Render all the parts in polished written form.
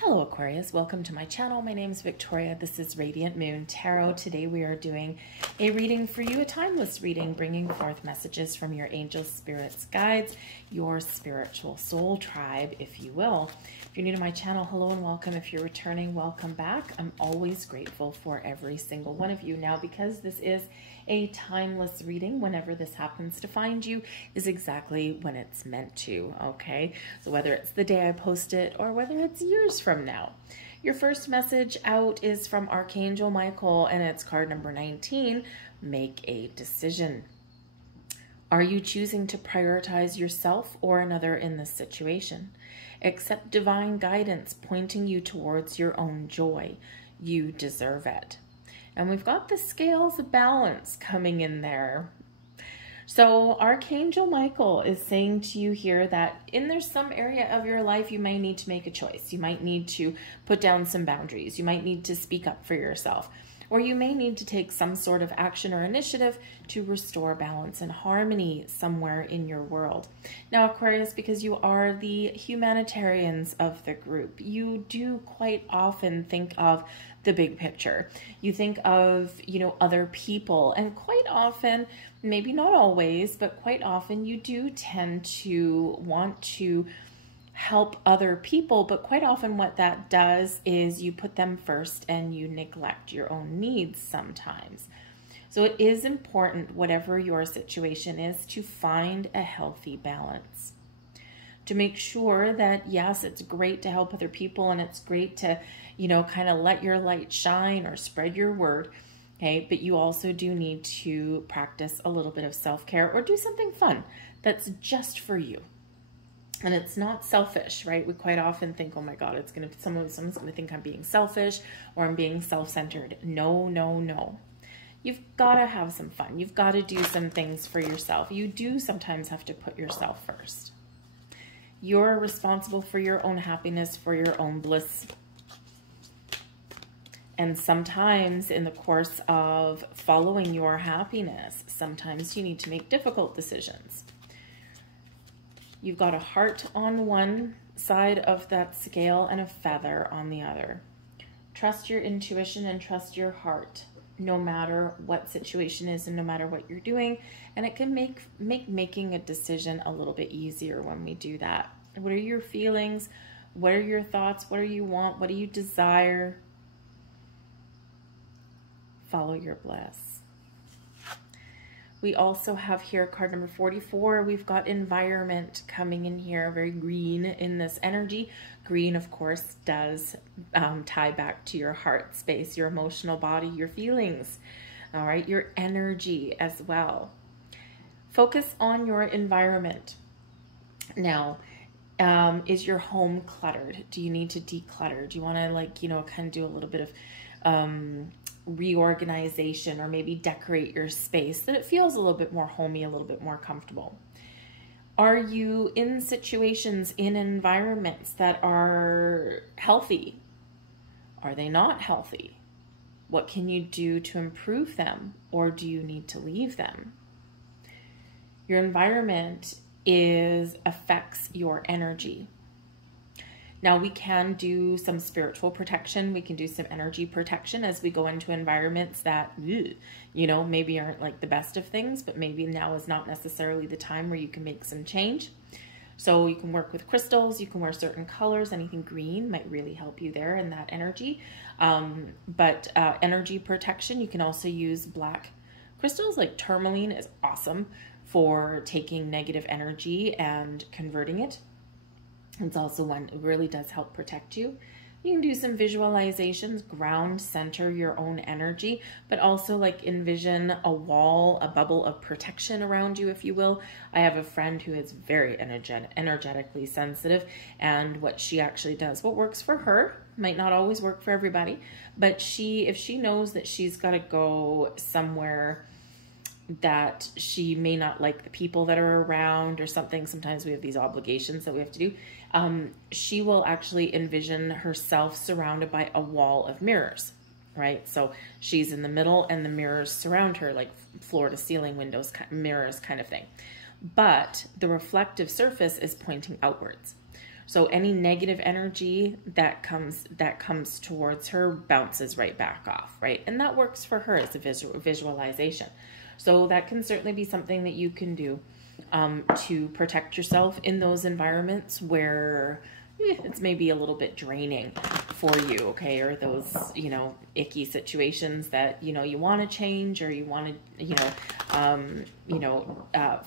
Hello Aquarius, welcome to my channel. My name is Victoria. This is Radiant Moon Tarot. Today we are doing a reading for you, a timeless reading, bringing forth messages from your angels, spirits, guides, your spiritual soul tribe, if you will. If you're new to my channel, hello and welcome. If you're returning, welcome back. I'm always grateful for every single one of you. Now, because this is a timeless reading, whenever this happens to find you is exactly when it's meant to, okay? So whether it's the day I post it or whether it's years from now. Your first message out is from Archangel Michael, and it's card number 19, make a decision. Are you choosing to prioritize yourself or another in this situation? Accept divine guidance pointing you towards your own joy. You deserve it. And we've got the scales of balance coming in there. So Archangel Michael is saying to you here that there's some area of your life you may need to make a choice. You might need to put down some boundaries. You might need to speak up for yourself. Or you may need to take some sort of action or initiative to restore balance and harmony somewhere in your world. Now, Aquarius, because you are the humanitarians of the group, you do quite often think of the big picture. You think of, other people, and quite often, maybe not always, but quite often you do tend to want to help other people, but quite often what that does is you put them first and you neglect your own needs sometimes. So it is important, whatever your situation is, to find a healthy balance. To make sure that, yes, it's great to help other people and it's great to, kind of let your light shine or spread your word, okay? But you also do need to practice a little bit of self-care or do something fun that's just for you. And it's not selfish, right? We quite often think, oh my God, someone's gonna think I'm being selfish or I'm being self-centered. No, no, no. You've got to have some fun. You've got to do some things for yourself. You do sometimes have to put yourself first. You're responsible for your own happiness, for your own bliss. And sometimes in the course of following your happiness, sometimes you need to make difficult decisions. You've got a heart on one side of that scale and a feather on the other. Trust your intuition and trust your heart, no matter what situation is and no matter what you're doing. And it can make making a decision a little bit easier when we do that. What are your feelings? What are your thoughts? What do you want? What do you desire? Follow your bliss. We also have here card number 44. We've got environment coming in here, very green in this energy. Green, of course, does tie back to your heart space, your emotional body, your feelings, all right, your energy as well. Focus on your environment. Now, is your home cluttered? Do you need to declutter? Do you want to kind of do a little bit of reorganization or maybe decorate your space so that it feels a little bit more homey, a little bit more comfortable? Are you in situations, in environments that are healthy? Are they not healthy? What can you do to improve them, or do you need to leave them? Your environment affects your energy. Now, we can do some spiritual protection. We can do some energy protection as we go into environments that, maybe aren't like the best of things, but maybe now is not necessarily the time where you can make some change. So you can work with crystals. You can wear certain colors. Anything green might really help you there in that energy. But energy protection, you can also use black crystals. Like tourmaline is awesome for taking negative energy and converting it. It's also one, it really does help protect you. You can do some visualizations, ground center your own energy, but also like envision a wall, a bubble of protection around you, if you will. I have a friend who is very energetically sensitive, and what she actually does, what works for her, might not always work for everybody, but if she knows that she's got to go somewhere that she may not like the people that are around or something. Sometimes we have these obligations that we have to do. She will actually envision herself surrounded by a wall of mirrors, right? So she's in the middle and the mirrors surround her, like floor to ceiling windows, mirrors kind of thing. But the reflective surface is pointing outwards. So any negative energy that comes towards her bounces right back off, right? And that works for her as a visualization. So that can certainly be something that you can do to protect yourself in those environments where it's maybe a little bit draining for you, okay? Or those, you know, icky situations that, you know, you want to change, or you want to,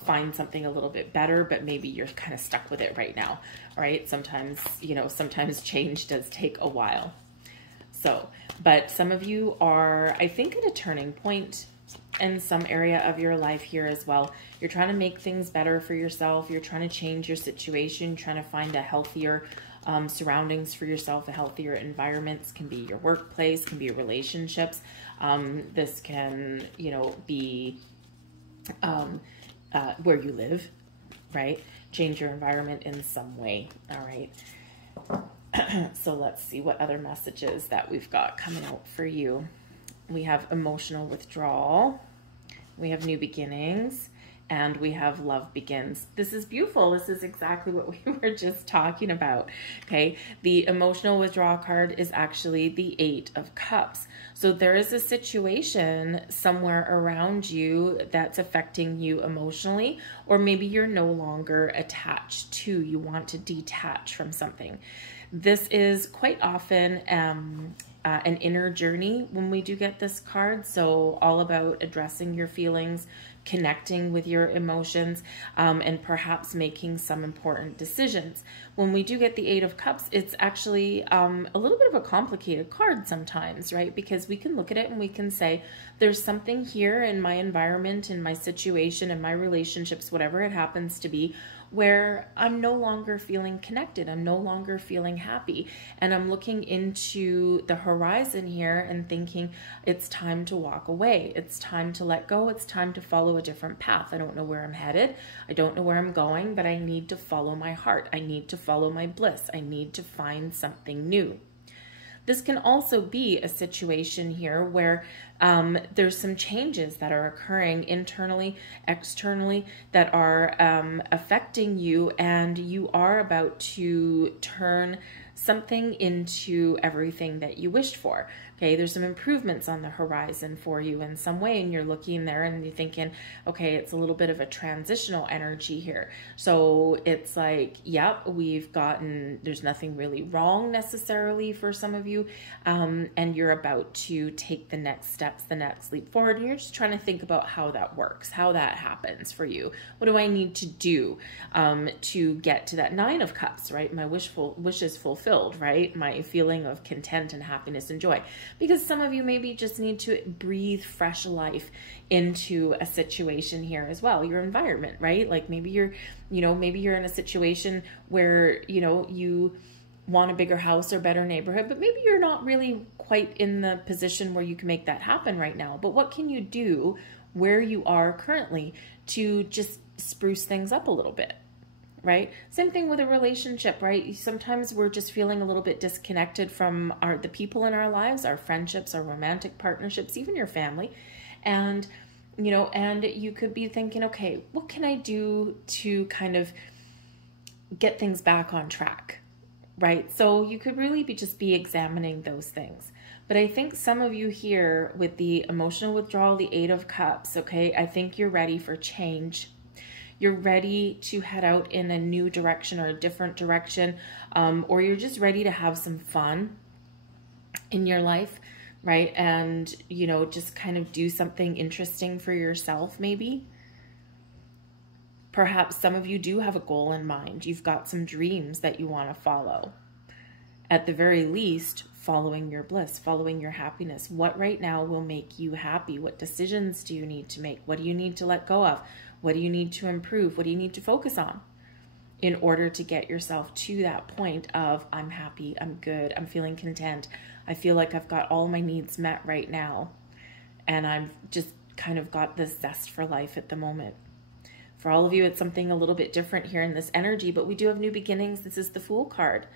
find something a little bit better, but maybe you're kind of stuck with it right now, right? Sometimes, you know, sometimes change does take a while. So, but some of you are, I think, at a turning point in some area of your life here as well. You're trying to make things better for yourself. You're trying to change your situation, trying to find a healthier surroundings for yourself, a healthier environments. Can be your workplace, can be your relationships. This can, you know, be where you live, right? Change your environment in some way. All right. So let's see what other messages that we've got coming out for you. We have emotional withdrawal, we have new beginnings, and we have love begins. This is beautiful. This is exactly what we were just talking about, okay? The emotional withdrawal card is actually the 8 of Cups. So there is a situation somewhere around you that's affecting you emotionally, or maybe you're no longer attached to, you want to detach from something. This is quite often an inner journey when we do get this card. So all about addressing your feelings, connecting with your emotions, and perhaps making some important decisions. When we do get the 8 of Cups, it's actually a little bit of a complicated card sometimes, right? Because we can look at it and we can say, there's something here in my environment, in my situation, in my relationships, whatever it happens to be, where I'm no longer feeling connected. I'm no longer feeling happy. And I'm looking into the horizon here and thinking it's time to walk away. It's time to let go. It's time to follow a different path. I don't know where I'm headed. I don't know where I'm going, but I need to follow my heart. I need to follow my bliss. I need to find something new. This can also be a situation here where there's some changes that are occurring internally, externally, that are affecting you, and you are about to turn something into everything that you wished for. Okay, there's some improvements on the horizon for you in some way, and you're looking there and you're thinking, okay, it's a little bit of a transitional energy here. So it's like, yep, there's nothing really wrong necessarily for some of you, and you're about to take the next steps, the next leap forward, and you're just trying to think about how that works, how that happens for you. What do I need to do to get to that 9 of Cups, right? My wish is fulfilled, right? My feeling of content and happiness and joy. Because some of you maybe just need to breathe fresh life into a situation here as well, your environment, right? Like maybe you're in a situation where, you want a bigger house or better neighborhood, but maybe you're not really quite in the position where you can make that happen right now. But what can you do where you are currently to just spruce things up a little bit? Right? Same thing with a relationship, right? Sometimes we're just feeling a little bit disconnected from the people in our lives, our friendships, our romantic partnerships, even your family. And, and you could be thinking, okay, what can I do to kind of get things back on track, right? So you could really just be examining those things. But I think some of you here with the emotional withdrawal, the 8 of Cups, okay, I think you're ready for change. You're ready to head out in a new direction or a different direction, or you're just ready to have some fun in your life, right? And, just kind of do something interesting for yourself, maybe. Perhaps some of you do have a goal in mind. You've got some dreams that you want to follow. At the very least, following your bliss, following your happiness. What right now will make you happy? What decisions do you need to make? What do you need to let go of? What do you need to improve? What do you need to focus on in order to get yourself to that point of, I'm happy, I'm good, I'm feeling content. I feel like I've got all my needs met right now. And I've just kind of got this zest for life at the moment. For all of you, it's something a little bit different here in this energy, but we do have new beginnings. This is the Fool card.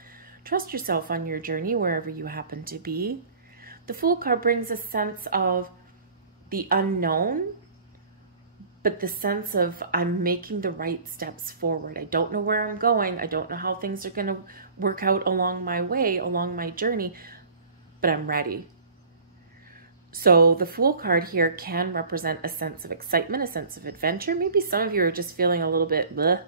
Trust yourself on your journey wherever you happen to be. The Fool card brings a sense of the unknown, but the sense of I'm making the right steps forward. I don't know where I'm going. I don't know how things are going to work out along my way, along my journey, but I'm ready. So the Fool card here can represent a sense of excitement, a sense of adventure. Maybe some of you are just feeling a little bit bleh,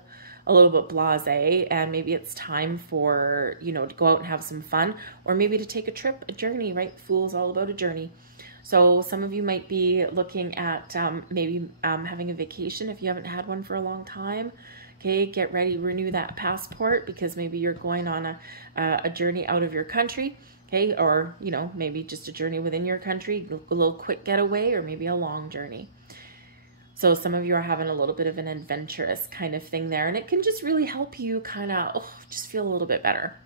a little bit blasé, and maybe it's time for, you know, to go out and have some fun, or maybe to take a trip, a journey, right? Fool's all about a journey. So some of you might be looking at maybe having a vacation if you haven't had one for a long time. Okay, get ready, renew that passport, because maybe you're going on a journey out of your country. Okay, or, you know, maybe just a journey within your country, a little quick getaway, or maybe a long journey. So some of you are having a little bit of an adventurous kind of thing there, and it can just really help you kind of just feel a little bit better.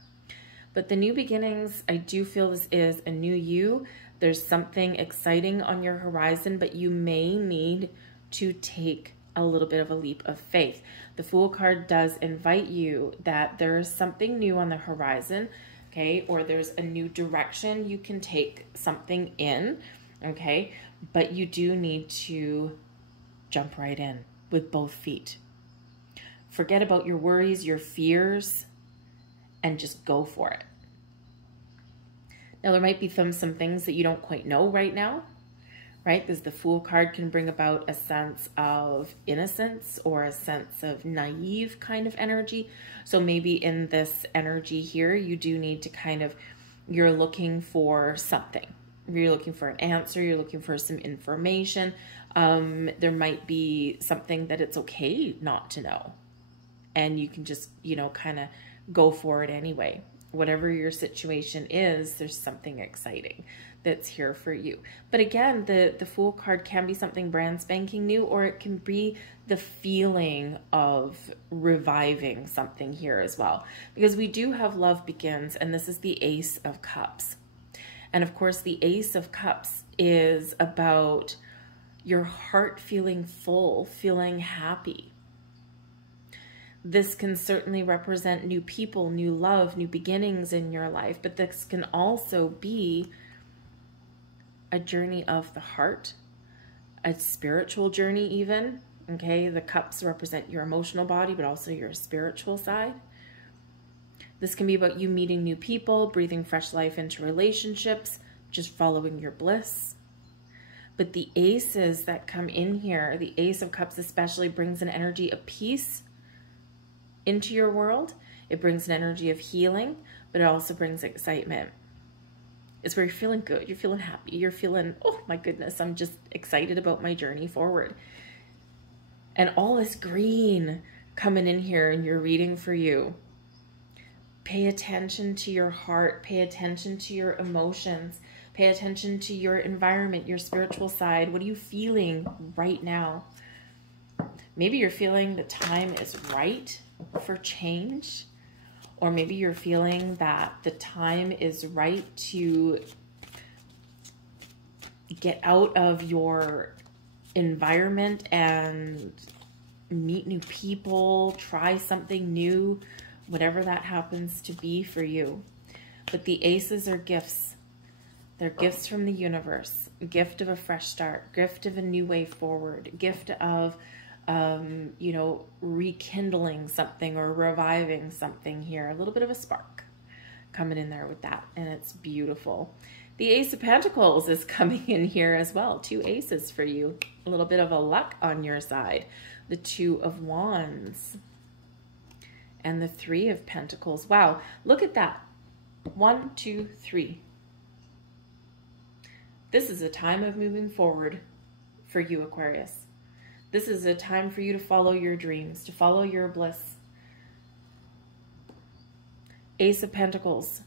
But the new beginnings, I do feel this is a new you. There's something exciting on your horizon, but you may need to take a little bit of a leap of faith. The Fool card does invite you that there is something new on the horizon, okay, or there's a new direction you can take something in, okay, but you do need to jump right in with both feet. Forget about your worries, your fears, and just go for it. Now, there might be some things that you don't quite know right now, right? Because the Fool card can bring about a sense of innocence or a sense of naive kind of energy. So maybe in this energy here, you do need to kind of, you're looking for something. You're looking for an answer. You're looking for some information. There might be something that it's okay not to know. And you can just, you know, kind of go for it anyway. Whatever your situation is, there's something exciting that's here for you. But again, the Fool card can be something brand spanking new, or it can be the feeling of reviving something here as well. Because we do have love begins, and this is the Ace of Cups. And of course, the Ace of Cups is about your heart feeling full, feeling happy. This can certainly represent new people, new love, new beginnings in your life, but this can also be a journey of the heart, a spiritual journey even, okay? The cups represent your emotional body, but also your spiritual side. This can be about you meeting new people, breathing fresh life into relationships, just following your bliss. But the aces that come in here, the Ace of Cups especially, brings an energy of peace into your world. It brings an energy of healing, but it also brings excitement. It's where you're feeling good, you're feeling happy, you're feeling, oh my goodness, I'm just excited about my journey forward. And all this green coming in here in your reading for you. Pay attention to your heart, pay attention to your emotions, pay attention to your environment, your spiritual side. What are you feeling right now? Maybe you're feeling the time is right for change, or maybe you're feeling that the time is right to get out of your environment and meet new people, try something new, whatever that happens to be for you. But the aces are gifts. They're gifts from the universe, a gift of a fresh start, gift of a new way forward, gift of you know, rekindling something or reviving something here. A little bit of a spark coming in there with that, and it's beautiful. The Ace of Pentacles is coming in here as well. 2 aces for you. A little bit of a luck on your side. The 2 of Wands and the 3 of Pentacles. Wow, look at that. 1, 2, 3. This is a time of moving forward for you, Aquarius. This is a time for you to follow your dreams, to follow your bliss. Ace of Pentacles.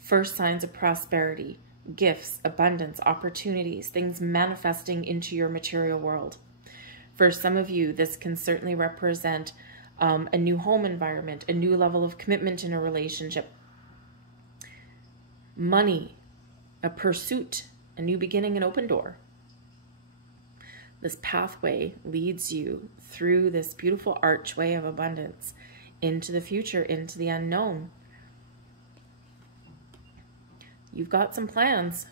First signs of prosperity, gifts, abundance, opportunities, things manifesting into your material world. For some of you, this can certainly represent a new home environment, a new level of commitment in a relationship, money, a pursuit, a new beginning, an open door. This pathway leads you through this beautiful archway of abundance into the future, into the unknown. You've got some plans.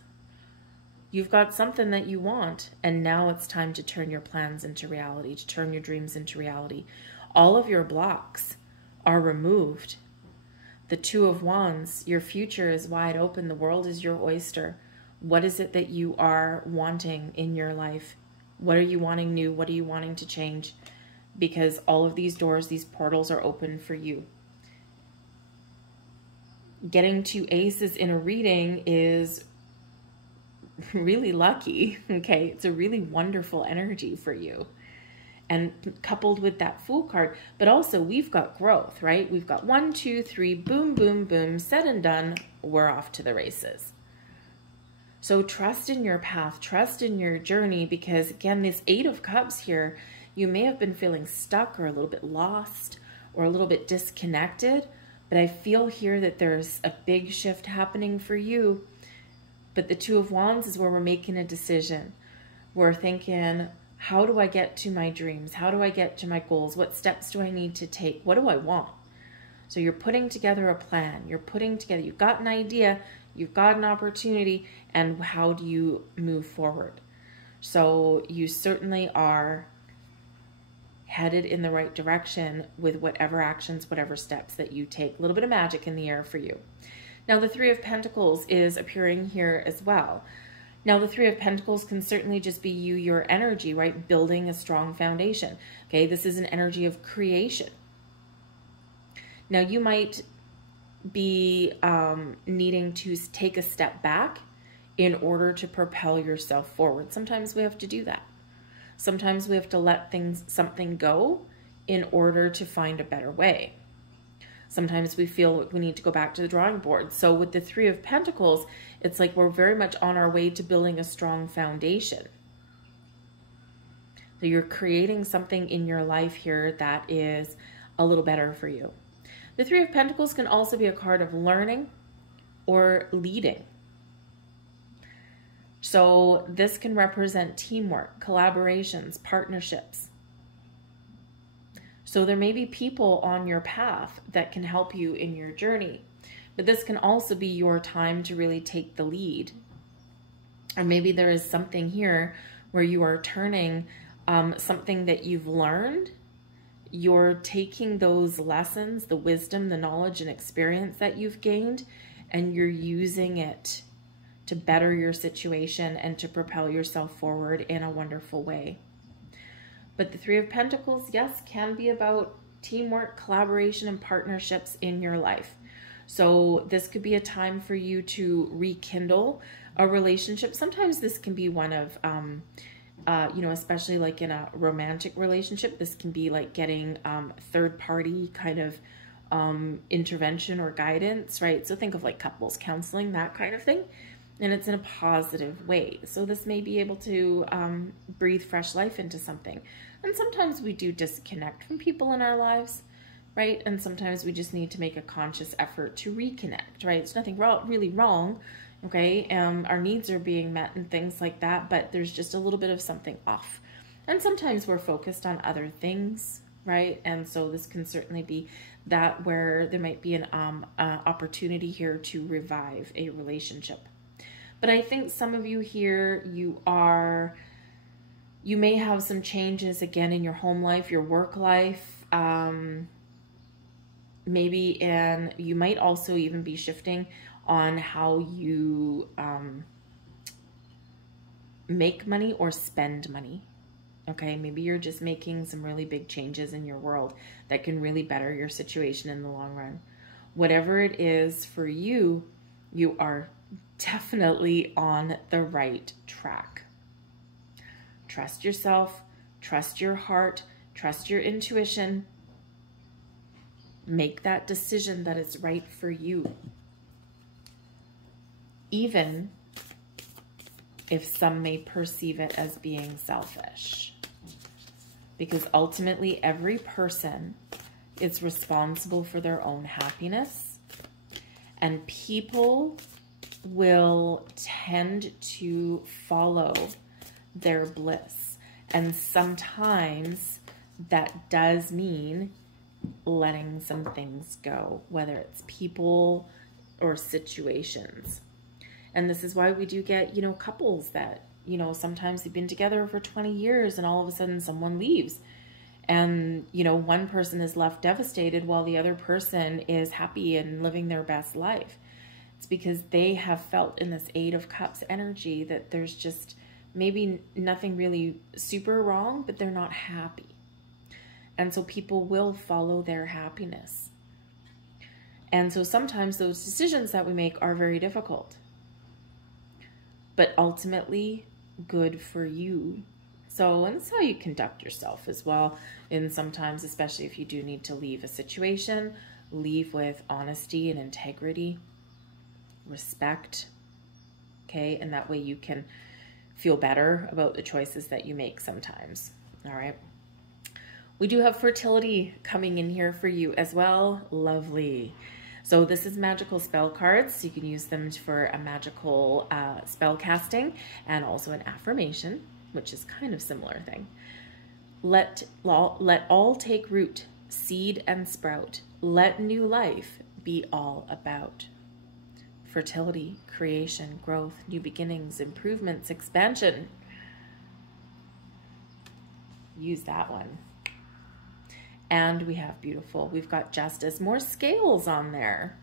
You've got something that you want, and now it's time to turn your plans into reality, to turn your dreams into reality. All of your blocks are removed. The Two of Wands, your future is wide open. The world is your oyster. What is it that you are wanting in your life? What are you wanting new? What are you wanting to change? Because all of these doors, these portals are open for you. Getting 2 aces in a reading is really lucky, okay? It's a really wonderful energy for you. And coupled with that Fool card, but also we've got growth, right? We've got 1, 2, 3, boom, boom, boom, said and done, we're off to the races. So trust in your path, trust in your journey, because again, this 8 of Cups here, you may have been feeling stuck or a little bit lost or a little bit disconnected, but I feel here that there's a big shift happening for you. But the Two of Wands is where we're making a decision. We're thinking, how do I get to my dreams? How do I get to my goals? What steps do I need to take? What do I want? So you're putting together a plan. You're putting together, you've got an idea, you've got an opportunity, and how do you move forward? So you certainly are headed in the right direction with whatever actions, whatever steps that you take. A little bit of magic in the air for you. Now the Three of Pentacles is appearing here as well. Now, the Three of Pentacles can certainly just be you, your energy, right? Building a strong foundation. Okay, this is an energy of creation. Now, you might be needing to take a step back in order to propel yourself forward. Sometimes we have to do that. Sometimes we have to let something go in order to find a better way. Sometimes we feel we need to go back to the drawing board. So with the Three of Pentacles, it's like we're very much on our way to building a strong foundation. So you're creating something in your life here that is a little better for you. The Three of Pentacles can also be a card of learning or leading. So this can represent teamwork, collaborations, partnerships. So there may be people on your path that can help you in your journey, but this can also be your time to really take the lead. Or maybe there is something here where you are turning something that you've learned, you're taking those lessons, the wisdom, the knowledge and experience that you've gained, and you're using it to better your situation and to propel yourself forward in a wonderful way. But the Three of Pentacles, yes, can be about teamwork, collaboration, and partnerships in your life. So this could be a time for you to rekindle a relationship. Sometimes this can be one of, you know, especially like in a romantic relationship, this can be like getting third-party kind of intervention or guidance, right? So think of like couples counseling, that kind of thing. And it's in a positive way. So this may be able to breathe fresh life into something. And sometimes we do disconnect from people in our lives, right? And sometimes we just need to make a conscious effort to reconnect, right? It's nothing really wrong, okay? Our needs are being met and things like that, but there's just a little bit of something off. And sometimes we're focused on other things, right? And so this can certainly be that where there might be an opportunity here to revive a relationship. But I think some of you here, you may have some changes again in your home life, your work life, maybe, and you might also even be shifting on how you make money or spend money. Okay, maybe you're just making some really big changes in your world that can really better your situation in the long run. Whatever it is for you, you are definitely on the right track. Trust yourself, trust your heart, trust your intuition. Make that decision that is right for you. Even if some may perceive it as being selfish. Because ultimately every person is responsible for their own happiness, and people will tend to follow their bliss. And sometimes that does mean letting some things go, whether it's people or situations. And this is why we do get, you know, couples that, you know, sometimes they've been together for 20 years and all of a sudden someone leaves. And, you know, one person is left devastated while the other person is happy and living their best life. It's because they have felt in this Eight of Cups energy that there's just maybe nothing really super wrong, but they're not happy. And so people will follow their happiness. And so sometimes those decisions that we make are very difficult, but ultimately good for you. So, and it's how you conduct yourself as well. And sometimes, especially if you do need to leave a situation, leave with honesty and integrity, respect, okay? And that way you can feel better about the choices that you make sometimes, all right? We do have fertility coming in here for you as well. Lovely. So this is magical spell cards. You can use them for a magical spell casting and also an affirmation, which is kind of similar thing. Let all take root, seed and sprout. Let new life be all about. Fertility, creation, growth, new beginnings, improvements, expansion. Use that one. And we have beautiful, we've got justice, more scales on there.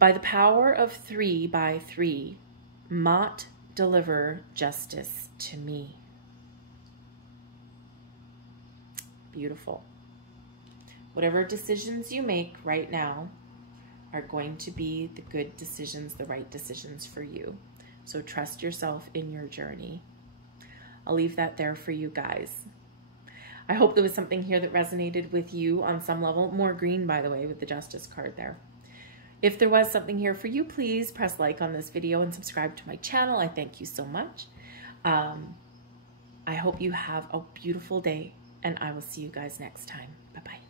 By the power of 3 by 3, Mott deliver justice to me. Beautiful. Whatever decisions you make right now are going to be the good decisions, the right decisions for you. So trust yourself in your journey. I'll leave that there for you guys. I hope there was something here that resonated with you on some level. More green, by the way, with the Justice card there. If there was something here for you, please press like on this video and subscribe to my channel. I thank you so much. I hope you have a beautiful day, and I will see you guys next time. Bye-bye.